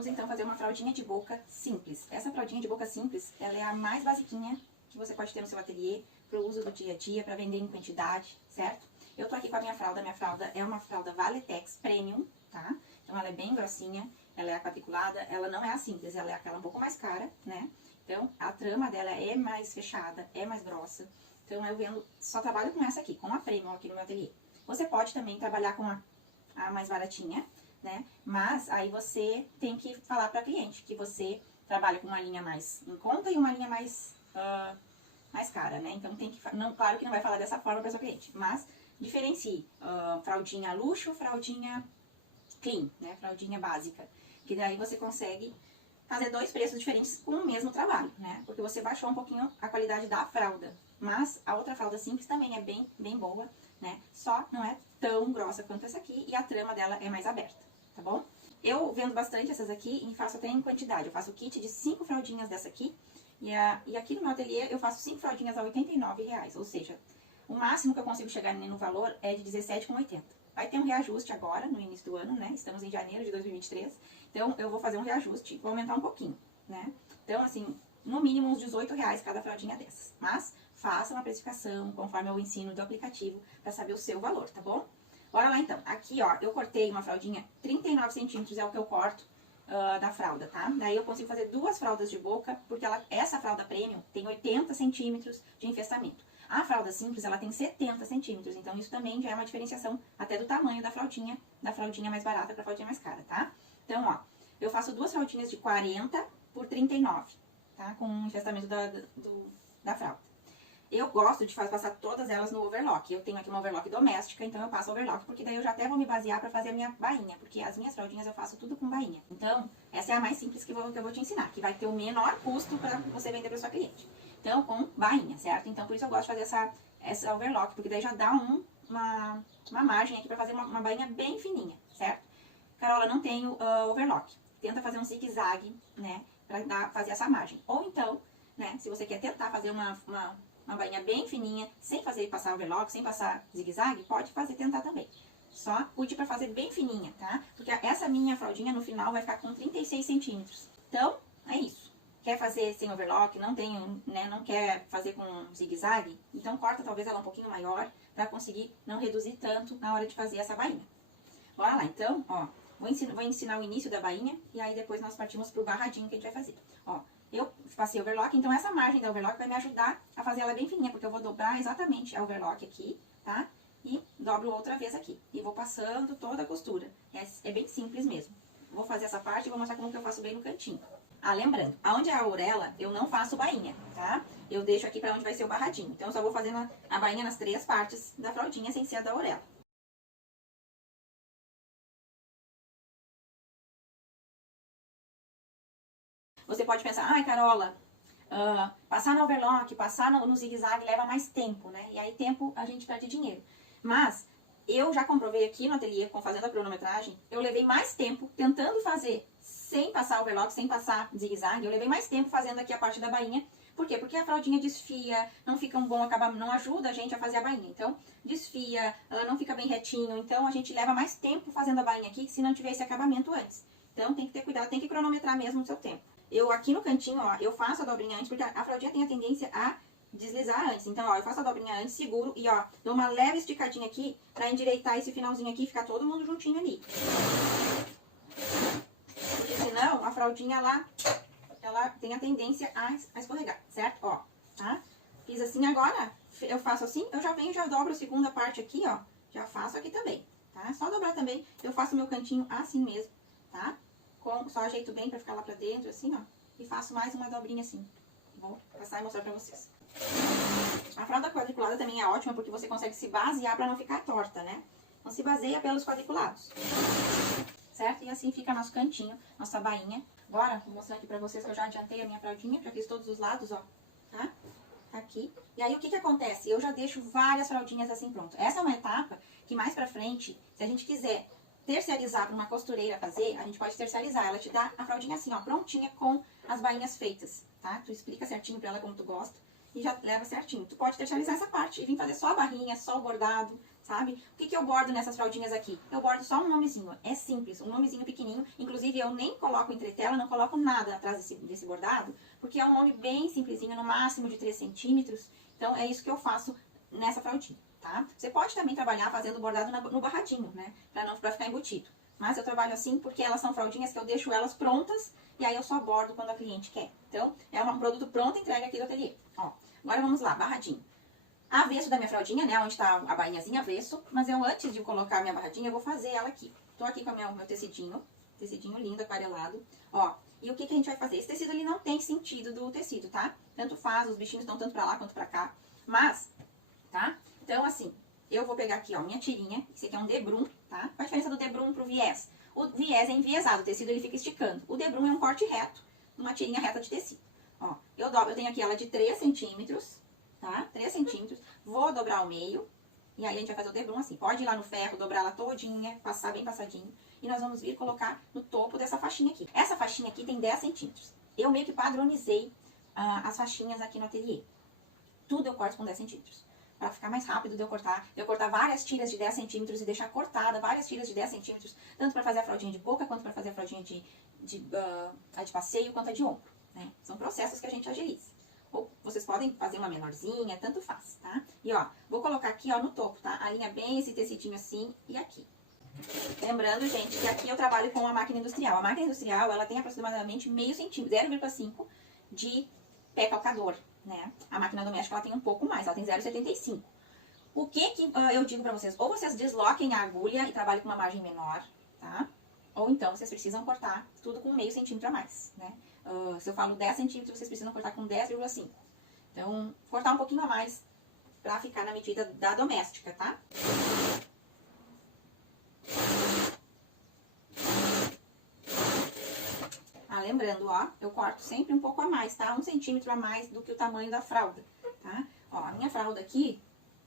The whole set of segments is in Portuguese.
Vamos então fazer uma fraldinha de boca simples. Essa fraldinha de boca simples, ela é a mais basiquinha que você pode ter no seu ateliê, para o uso do dia a dia, para vender em quantidade, certo? Eu tô aqui com a minha fralda é uma fralda Valetex Premium, tá? Então ela é bem grossinha, ela é quadriculada, ela não é a simples, ela é aquela um pouco mais cara, né? Então a trama dela é mais fechada, é mais grossa. Então eu vendo, só trabalho com essa aqui, com a Premium aqui no meu ateliê. Você pode também trabalhar com a mais baratinha, né? Mas aí você tem que falar para cliente que você trabalha com uma linha mais em conta e uma linha mais cara, né? Então tem que, não, claro que não vai falar dessa forma para seu cliente, mas diferencie fraldinha luxo, fraldinha clean, né? Fraldinha básica, que daí você consegue fazer dois preços diferentes com o mesmo trabalho, né? Porque você baixou um pouquinho a qualidade da fralda, mas a outra fralda simples também é bem boa, né? Só não é tão grossa quanto essa aqui e a trama dela é mais aberta, tá bom? Eu vendo bastante essas aqui e faço até em quantidade. Eu faço o kit de 5 fraldinhas dessa aqui e aqui no meu ateliê eu faço 5 fraldinhas a R$89, ou seja, o máximo que eu consigo chegar no valor é de R$17,80. Vai ter um reajuste agora, no início do ano, né? Estamos em janeiro de 2023, então eu vou fazer um reajuste, vou aumentar um pouquinho, né? Então, assim, no mínimo uns R$18 cada fraldinha dessas. Mas faça uma precificação conforme eu ensino do aplicativo para saber o seu valor, tá bom? Bora lá então. Aqui, ó, eu cortei uma fraldinha, 39 centímetros é o que eu corto da fralda, tá? Daí eu consigo fazer duas fraldas de boca, porque essa fralda premium tem 80 centímetros de infestamento. A fralda simples, ela tem 70 centímetros, então isso também já é uma diferenciação até do tamanho da fraldinha mais barata para a fraldinha mais cara, tá? Então, ó, eu faço duas fraldinhas de 40 por 39, tá? Com o infestamento da fralda. Eu gosto de passar todas elas no overlock. Eu tenho aqui uma overlock doméstica, então eu passo overlock, porque daí eu já até vou me basear pra fazer a minha bainha, porque as minhas fraldinhas eu faço tudo com bainha. Então, essa é a mais simples que eu vou te ensinar, que vai ter o menor custo pra você vender pra sua cliente. Então, com bainha, certo? Então, por isso eu gosto de fazer essa overlock, porque daí já dá uma margem aqui pra fazer uma bainha bem fininha, certo? Carola, não tenho overlock. Tenta fazer um zigue-zague, né, pra fazer essa margem. Ou então, né, se você quer tentar fazer uma bainha bem fininha, sem passar overlock, sem passar zigue-zague, pode tentar também. Só cuide pra fazer bem fininha, tá? Porque essa minha fraldinha no final vai ficar com 36 centímetros. Então, é isso. Quer fazer sem overlock, não quer fazer com zigue-zague, então corta talvez ela um pouquinho maior pra conseguir não reduzir tanto na hora de fazer essa bainha. Bora lá, então, ó. Vou ensinar o início da bainha e aí depois nós partimos pro barradinho que a gente vai fazer. Ó, eu passei overlock, então essa margem da overlock vai me ajudar a fazer ela bem fininha, porque eu vou dobrar exatamente a overlock aqui, tá? E dobro outra vez aqui. E vou passando toda a costura. É bem simples mesmo. Vou fazer essa parte e vou mostrar como que eu faço bem no cantinho. Ah, lembrando, aonde é a orelha, eu não faço bainha, tá? Eu deixo aqui pra onde vai ser o barradinho. Então eu só vou fazendo a bainha nas 3 partes da fraldinha, sem ser a da orelha. Você pode pensar, ai, Carola, passar no overlock, passar no zigue-zague leva mais tempo, né? E aí tempo a gente perde dinheiro. Mas eu já comprovei aqui no ateliê, fazendo a cronometragem, eu levei mais tempo tentando fazer sem passar overlock, sem passar zigue-zague. Eu levei mais tempo fazendo aqui a parte da bainha. Por quê? Porque a fraldinha desfia, não fica um bom acabamento, não ajuda a gente a fazer a bainha. Então, desfia, não fica bem retinho. Então, a gente leva mais tempo fazendo a bainha aqui, se não tiver esse acabamento antes. Então, tem que ter cuidado, tem que cronometrar mesmo o seu tempo. Eu aqui no cantinho, ó, eu faço a dobrinha antes, porque a fraldinha tem a tendência a deslizar antes. Então, ó, eu faço a dobrinha antes, seguro e, ó, dou uma leve esticadinha aqui pra endireitar esse finalzinho aqui e ficar todo mundo juntinho ali. Porque senão, a fraldinha, ela tem a tendência a escorregar, certo? Ó, tá? Fiz assim agora, eu faço assim, eu já dobro a segunda parte aqui, ó. Já faço aqui também, tá? Só dobrar também, eu faço o meu cantinho assim mesmo, tá? Só ajeito bem pra ficar lá pra dentro, assim, ó. E faço mais uma dobrinha assim. Vou passar e mostrar pra vocês. A fralda quadriculada também é ótima, porque você consegue se basear pra não ficar torta, né? Então se baseia pelos quadriculados. Certo? E assim fica nosso cantinho, nossa bainha. Agora, vou mostrar aqui pra vocês que eu já adiantei a minha fraldinha. Já fiz todos os lados, ó. Tá? Aqui. E aí, o que acontece? Eu já deixo várias fraldinhas assim pronto. Essa é uma etapa que mais pra frente, se a gente quiser terceirizar para uma costureira fazer, a gente pode terceirizar. Ela te dá a fraldinha assim, ó, prontinha com as bainhas feitas, tá? Tu explica certinho pra ela como tu gosta e já leva certinho. Tu pode terceirizar essa parte e vir fazer só a barrinha, só o bordado, sabe? O que eu bordo nessas fraldinhas aqui? Eu bordo só um nomezinho, é simples, um nomezinho pequenininho. Inclusive, eu nem coloco entretela, não coloco nada atrás desse bordado, porque é um nome bem simplesinho, no máximo de 3 centímetros. Então, é isso que eu faço nessa fraldinha, tá? Você pode também trabalhar fazendo bordado no barradinho, né? Pra ficar embutido. Mas eu trabalho assim porque elas são fraldinhas que eu deixo elas prontas e aí eu só bordo quando a cliente quer. Então, é um produto pronto e entregue aqui do ateliê. Ó, agora vamos lá, barradinho. Avesso da minha fraldinha, né, onde tá a bainhazinha avesso, mas eu antes de colocar a minha barradinha, eu vou fazer ela aqui. Tô aqui com o meu tecidinho lindo, aquarelado. Ó, e o que a gente vai fazer? Esse tecido, ele não tem sentido do tecido, tá? Tanto faz, os bichinhos estão tanto pra lá quanto pra cá. Mas, tá? Então, assim, eu vou pegar aqui, ó, minha tirinha. Esse aqui é um debrum, tá? Qual a diferença do debrum pro viés? O viés é enviesado, o tecido ele fica esticando. O debrum é um corte reto, uma tirinha reta de tecido. Ó, eu tenho aqui ela de 3 centímetros, tá? 3 centímetros. Vou dobrar ao meio. E aí a gente vai fazer o debrum assim. Pode ir lá no ferro, dobrar ela todinha, passar bem passadinho. E nós vamos vir colocar no topo dessa faixinha aqui. Essa faixinha aqui tem 10 centímetros. Eu meio que padronizei as faixinhas aqui no ateliê. Tudo eu corto com 10 centímetros. Pra ficar mais rápido de eu cortar. Eu cortar várias tiras de 10 centímetros e deixar cortada várias tiras de 10 centímetros. Tanto pra fazer a fraldinha de boca, quanto pra fazer a fraldinha a de passeio, quanto a de ombro. Né? São processos que a gente agiliza. Ou vocês podem fazer uma menorzinha, tanto faz, tá? E ó, vou colocar aqui, ó, no topo, tá? Alinha bem esse tecidinho assim e aqui. Lembrando, gente, que aqui eu trabalho com a máquina industrial. A máquina industrial, ela tem aproximadamente meio centímetro, 0,5 de pé calcador, né? A máquina doméstica, ela tem um pouco mais, ela tem 0,75. O que eu digo pra vocês? Ou vocês desloquem a agulha e trabalhem com uma margem menor, tá? Ou então, vocês precisam cortar tudo com meio centímetro a mais, né? Se eu falo 10 centímetros, vocês precisam cortar com 10,5. Então, cortar um pouquinho a mais pra ficar na medida da doméstica, tá? Lembrando, ó, eu corto sempre um pouco a mais, tá? 1 centímetro a mais do que o tamanho da fralda, tá? Ó, a minha fralda aqui,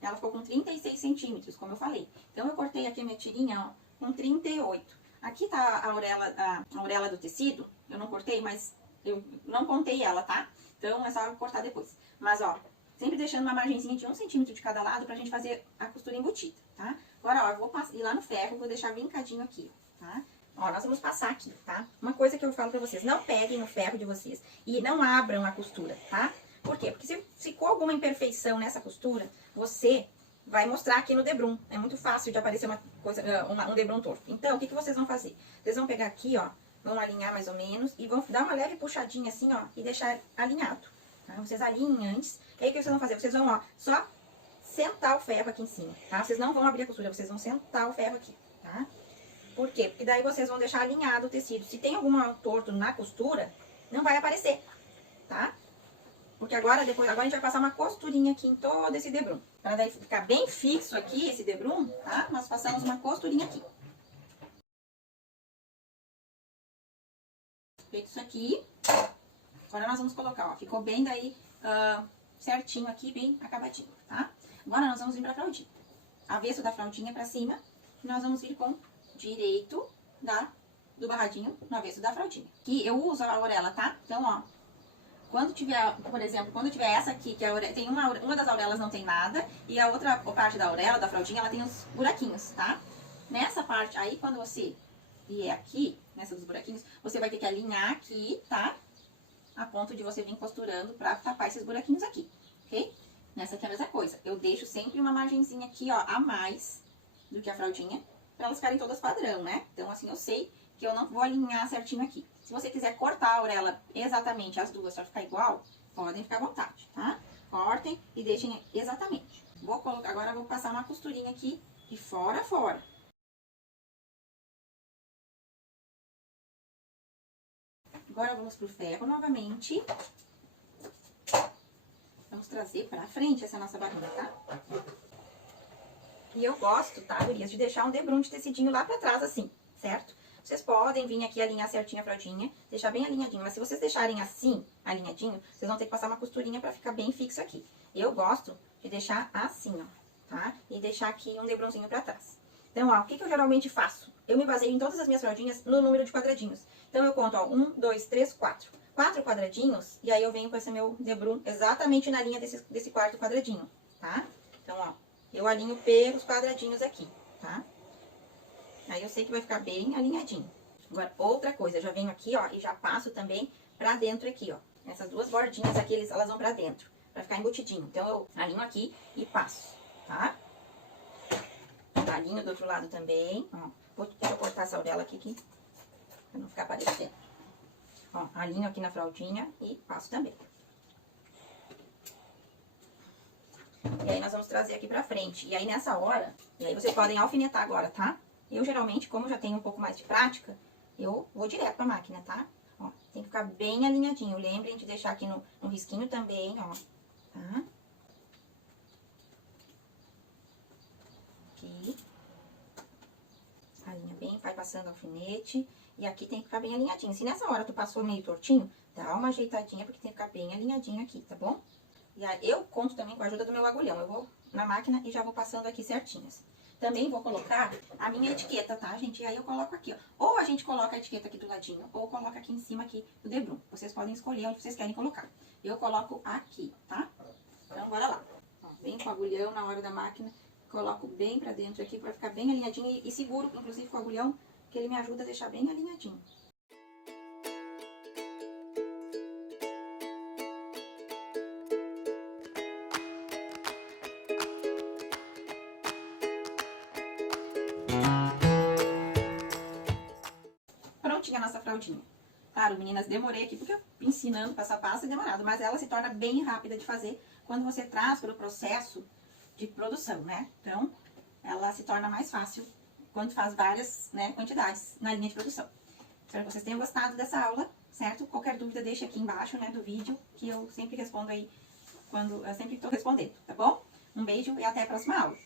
ela ficou com 36 centímetros, como eu falei. Então, eu cortei aqui a minha tirinha, ó, com 38. Aqui tá a auréola do tecido, eu não cortei, mas eu não contei ela, tá? Então, é só cortar depois. Mas, ó, sempre deixando uma margenzinha de 1 centímetro de cada lado pra gente fazer a costura embutida, tá? Agora, ó, eu vou ir lá no ferro, vou deixar vincadinho aqui, tá? Ó, nós vamos passar aqui, tá? Uma coisa que eu falo pra vocês, não peguem o ferro de vocês e não abram a costura, tá? Por quê? Porque se ficou alguma imperfeição nessa costura, você vai mostrar aqui no debrum. É muito fácil de aparecer um debrum torto. Então, o que vocês vão fazer? Vocês vão pegar aqui, ó, vão alinhar mais ou menos e vão dar uma leve puxadinha assim, ó, e deixar alinhado. Tá? Vocês alinham antes. E aí, o que vocês vão fazer? Vocês vão, ó, só sentar o ferro aqui em cima, tá? Vocês não vão abrir a costura, vocês vão sentar o ferro aqui, tá? Por quê? Porque daí vocês vão deixar alinhado o tecido. Se tem algum torto na costura, não vai aparecer, tá? Porque agora a gente vai passar uma costurinha aqui em todo esse debrum. Para daí ficar bem fixo aqui, esse debrum, tá? Nós passamos uma costurinha aqui. Feito isso aqui, agora nós vamos colocar, ó, ficou bem daí certinho aqui, bem acabadinho, tá? Agora nós vamos vir pra fraldinha. Avesso da fraldinha pra cima, e nós vamos vir com direito do barradinho no avesso da fraldinha. Aqui eu uso a auréola, tá? Então, ó, quando tiver, por exemplo, quando tiver essa aqui, que tem uma das auréolas não tem nada, e a outra parte da auréola, da fraldinha, ela tem uns buraquinhos, tá? Nessa parte, aí quando você vier aqui, nessa dos buraquinhos, você vai ter que alinhar aqui, tá? A ponto de você vir costurando pra tapar esses buraquinhos aqui, ok? Nessa aqui é a mesma coisa. Eu deixo sempre uma margenzinha aqui, ó, a mais do que a fraldinha, pra elas ficarem todas padrão, né? Então, assim, eu sei que eu não vou alinhar certinho aqui. Se você quiser cortar a auréola exatamente as duas pra ficar igual, podem ficar à vontade, tá? Cortem e deixem exatamente. Agora eu vou passar uma costurinha aqui de fora a fora. Agora vamos pro ferro novamente. Vamos trazer pra frente essa nossa barrinha, tá? E eu gosto, tá, gurias, de deixar um debrum de tecidinho lá pra trás, assim, certo? Vocês podem vir aqui alinhar certinho a fraldinha, deixar bem alinhadinho. Mas se vocês deixarem assim, alinhadinho, vocês vão ter que passar uma costurinha pra ficar bem fixo aqui. Eu gosto de deixar assim, ó, tá? E deixar aqui um debrumzinho pra trás. Então, ó, o que eu geralmente faço? Eu me baseio em todas as minhas fraldinhas no número de quadradinhos. Então, eu conto, ó, 1, 2, 3, 4. 4 quadradinhos, e aí eu venho com esse meu debrum exatamente na linha desse quarto quadradinho, tá? Então, ó, eu alinho pelos quadradinhos aqui, tá? Aí eu sei que vai ficar bem alinhadinho. Agora, outra coisa, eu já venho aqui, ó, e já passo também pra dentro aqui, ó. Essas duas bordinhas aqui, elas vão pra dentro, pra ficar embutidinho. Então, eu alinho aqui e passo, tá? Alinho do outro lado também, ó. Deixa eu cortar essa orelha aqui, pra não ficar aparecendo. Ó, alinho aqui na fraldinha e passo também. E aí, nós vamos trazer aqui pra frente. E aí, nessa hora, e aí vocês podem alfinetar agora, tá? Eu, geralmente, como já tenho um pouco mais de prática, eu vou direto pra máquina, tá? Ó, tem que ficar bem alinhadinho. Lembrem de deixar aqui no risquinho também, ó. Tá? Aqui. Alinha bem, vai passando alfinete. E aqui tem que ficar bem alinhadinho. Se nessa hora tu passou meio tortinho, dá uma ajeitadinha, porque tem que ficar bem alinhadinho aqui, tá bom? E aí, eu conto também com a ajuda do meu agulhão. Eu vou na máquina e já vou passando aqui certinhas. Também vou colocar a minha etiqueta, tá, gente? E aí eu coloco aqui, ó. Ou a gente coloca a etiqueta aqui do ladinho, ou coloca aqui em cima aqui do debrum. Vocês podem escolher onde vocês querem colocar. Eu coloco aqui, tá? Então, bora lá. Ó, bem com o agulhão na hora da máquina. Coloco bem pra dentro aqui, pra ficar bem alinhadinho. E seguro, inclusive, com o agulhão, que ele me ajuda a deixar bem alinhadinho. Prontinha a nossa fraldinha. Claro, meninas, demorei aqui porque eu ensinando passo a passo é demorado, mas ela se torna bem rápida de fazer quando você traz para o processo de produção, né? Então, ela se torna mais fácil quando faz várias, né, quantidades na linha de produção. Espero que vocês tenham gostado dessa aula, certo? Qualquer dúvida deixa aqui embaixo, né, do vídeo, que eu sempre respondo aí, eu sempre estou respondendo, tá bom? Um beijo e até a próxima aula.